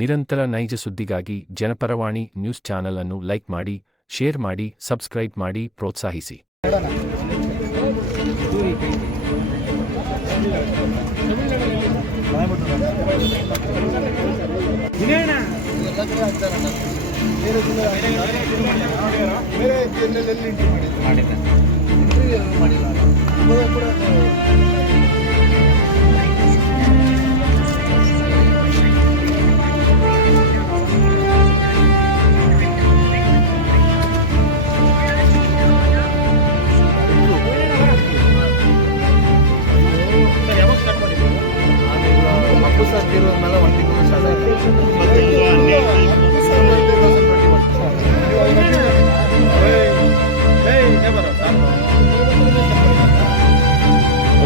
ನಿರಂತರ ನೈಜ ಸುದ್ದಿಗಾಗಿ ಜನಪರವಾಣಿ ನ್ಯೂಸ್ ಚಾನೆಲ್ ಅನ್ನು ಲೈಕ್ ಮಾಡಿ, ಶೇರ್ ಮಾಡಿ, ಸಬ್ಸ್ಕ್ರೈಬ್ ಮಾಡಿ, ಪ್ರೋತ್ಸಾಹಿಸಿ.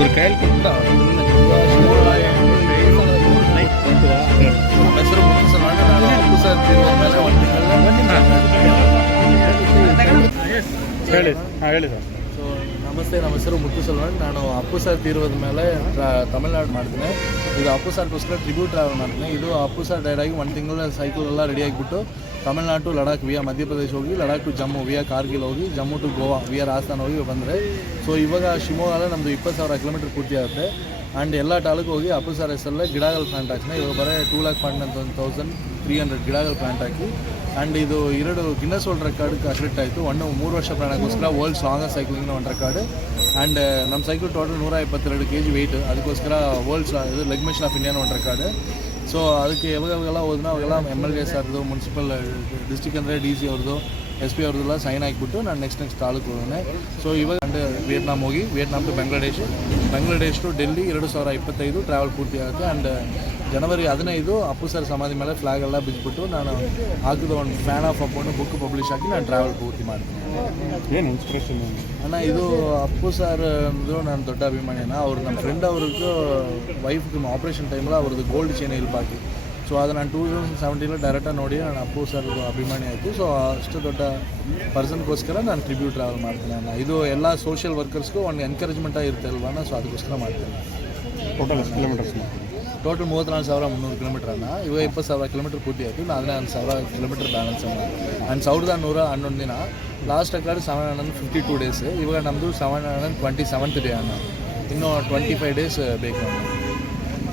ஒரு கையில் கொடுத்தா ಹೆಸರು ಮುಗಿಸೋಣ. ನಾನು ಅಪ್ಪು ಸರ್ ತೀರೋದ ಮೇಲೆ ಹೇಳಿ ಸರ್. ಸೊ ನಮಸ್ತೆ, ನಮ್ಮ ಹೆಸರು ಮುತ್ತು ಸಲ್ವನ್. ನಾನು ಅಪ್ಪು ಸರ್ ತೀರೋದ ಮೇಲೆ ತಮಿಳ್ನಾಡು ಮಾಡ್ತೀನಿ. ಇದು ಅಪ್ಪು ಸರ್ಗೋಸ್ಕರ ಟ್ರಿಬ್ಯೂಟ್ ಟ್ರಾವೆಲ್ ಮಾಡ್ತೀನಿ. ಇದು ಅಪ್ಪು ಸರ್ ಡೈಡ್ ಆಗಿ 1 ತಿಂಗಳು ಸೈಕಲ್ ಎಲ್ಲ ರೆಡಿ ಆಗಿಬಿಟ್ಟು ತಮಿಳ್ನಾಡು ಟು ಲಡಾಖ್ ವಿಯಾ ಮಧ್ಯಪ್ರದೇಶ ಹೋಗಿ, ಲಡಾಖ್ ಟು ಜಮ್ಮು ವಿಯಾ ಕಾರ್ಗಿಲ್ ಹೋಗಿ, ಜಮ್ಮು ಟು ಗೋವಾ ವಿಯಾ ರಾಜಸ್ಥಾನ ಹೋಗಿ ಬಂದರೆ. ಸೊ ಇವಾಗ ಶಿವಮೊಗ್ಗ ನಮ್ಮದು 20,000 ಕಿಲೋಮೀಟರ್ ಪೂರ್ತಿ ಆಗುತ್ತೆ. ಆ್ಯಂಡ್ ಎಲ್ಲ ತಾಲೂಕು ಹೋಗಿ ಅಪ್ಪು ಸರ್ ಹೆಸರಲ್ಲೇ ಗಿಡಗಲ್ ಪ್ಲಾಂಟ್ ಹಾಕಿನ. ಇವಾಗ ಬರೀ 2,41,300 ಗಿಡಗಲ್ ಪ್ಲಾಂಟ್ ಹಾಕಿ. ಆ್ಯಂಡ್ ಇದು 2 ಗಿನ್ನಸ್ ವರ್ಲ್ಡ್ ರೆಕಾರ್ಡ್ಗೆ ಅಕ್ರೆಡಿಟ್ ಆಯಿತು. 3 ವರ್ಷ ಪ್ರಯಾಣಕ್ಕೋಸ್ಕರ ವರ್ಲ್ಡ್ ಲಾಂಗೆಸ್ಟ್ ಸೈಕ್ಲಿಂಗ್ನ 1 ರೆಕಾರ್ಡ್. ಆ್ಯಂಡ್ ನಮ್ಮ ಸೈಕಲ್ ಟೋಟಲ್ 122 kg ವೆಯ್ಟ್. ಅದಕ್ಕೋಸ್ಕರ ವರ್ಲ್ಡ್ಸ್ ಇದು ಲೆಗ್ ಮೆಷನ್ ಆಫ್ ಇಂಡಿಯಾನ 1 ರೆಕಾರ್ಡ್. ಸೊ ಅದಕ್ಕೆ ಯಾವಾಗೆಲ್ಲ ಹೋದ್ನ ಅವಾಗೆಲ್ಲ MLA ಸರ್ದು, ಮುನ್ಸಿಪಲ್ ಡಿಸ್ಟಿಕ್ ಅಂದರೆ DC ಅವ್ರದ್ದು, SP ಅವ್ರದ್ದೆಲ್ಲ ಸೈನ್ ಹಾಕಿಬಿಟ್ಟು ನಾನು ನೆಕ್ಸ್ಟ್ ತಾಲೂಕು ಹೋಗೋಣ. ಸೊ ಇವಾಗ ವಿಯೆಟ್ನಾಂ ಹೋಗಿ, Vietnam to Bengaluru to Delhi 2025 travel ಪೂರ್ತಿ ಆಗುತ್ತೆ. ಆ್ಯಂಡ್ ಜನವರಿ 15 ಅಪ್ಪು ಸರ್ ಸಮಾಧಿ ಮೇಲೆ ಫ್ಲಾಗ್ ಎಲ್ಲ ಬಿದ್ದುಬಿಟ್ಟು ನಾನು ಹಾಕಿದ ಒಂದು ಫ್ಯಾನ್ ಆಫ್ ಅಪ್ಪನ್ನು ಬುಕ್ ಪಬ್ಲಿಷ್ ಹಾಕಿ ನಾನು ಟ್ರಾವೆಲ್ ಪೂರ್ತಿ ಮಾಡ್ತೀನಿ. ಏನು ಇನ್ಸ್ಪಿರೇಷನ್ ಅಣ್ಣ, ಇದು ಅಪ್ಪು ಸರ್ ಅಂದರು ನಾನು ದೊಡ್ಡ ಅಭಿಮಾನಿನ. ಅವ್ರು ನಮ್ಮ ಫ್ರೆಂಡ್ ಅವ್ರದ್ದು ವೈಫ್ಗೆ ಆಪ್ರೇಷನ್ ಟೈಮಲ್ಲಿ ಅವ್ರದ್ದು ಗೋಲ್ಡ್ ಚೈನ್ ಇಲ್ಲಿ ಬಾಕಿ. ಸೊ ಅದು ನಾನು 2017 ಡೈರೆಕ್ಟಾಗಿ ನೋಡಿ ನಾನು ಅಪ್ಪು ಸರ್ ಅಭಿಮಾನಿ ಆಯಿತು. ಸೊ ಅಷ್ಟು ದೊಡ್ಡ ಪರ್ಸನ್ಗೋಸ್ಕರ ನಾನು ಟ್ರಿಬ್ಯೂಟ್ ಟ್ರಾವೆಲ್ ಮಾಡ್ತೀನಿ ಅಣ್ಣ. ಇದು ಎಲ್ಲ ಸೋಷಿಯಲ್ ವರ್ಕರ್ಸ್ಗೂ ಒಂದು ಎನ್ಕರೇಜ್ಮೆಂಟ್ ಆಗಿರುತ್ತೆ ಅಲ್ವಾ. ಸೊ ಅದಕ್ಕೋಸ್ಕರ ಮಾಡ್ತೀನಿ. ಟೋಟಲ್ ಎಷ್ಟು ಕಿಲೋಮೀಟರ್ಸ್? ಟೋಟಲ್ 34,300 ಕಿಲೋಮೀಟರ್ ಅನ್ನ. ಇವಾಗ 20,000 ಕಿಲೋಮೀಟರ್ ಪೂರ್ತಿ ಆಯಿತು. ನಾನು 11,000 ಕಿಲೋಮೀಟರ್ ಬ್ಯಾಲೆನ್ಸ್ ಅನ್ನ. ಆ್ಯಂಡ್ 1,111 ದಿನ. Last record 752 days. ಇವಾಗ ನಮ್ಮದು 727th ಡೇ ಅನ್ನ. ಇನ್ನೂ 25 ಡೇಸ್ ಬೇಕು ಅಣ್ಣ.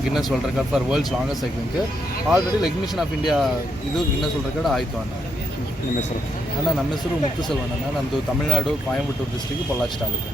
Guinness world record for worlds longest cycling. Already leg mission of India ಇದು ಗಿನ್ನಸ್ ವರ್ಲ್ಡ್ ರೆಕಾರ್ಡ್ ಆಯಿತು ಅಣ್ಣ. ನಿಮ್ಮ ಹೆಸರು? ಅಣ್ಣ, ನಮ್ಮ ಹೆಸರು ಮುತ್ತು ಸಲ್ವನ್ ಅಣ್ಣ. ನಮ್ಮದು ತಮಿಳ್ನಾಡು, ಕೊಯಂಬತ್ತೂರು ಡಿಸ್ಟ್ರಿಕ್ಟ್, ಪೊಳ್ಳಾಚಿ ತಾಲೂಕು.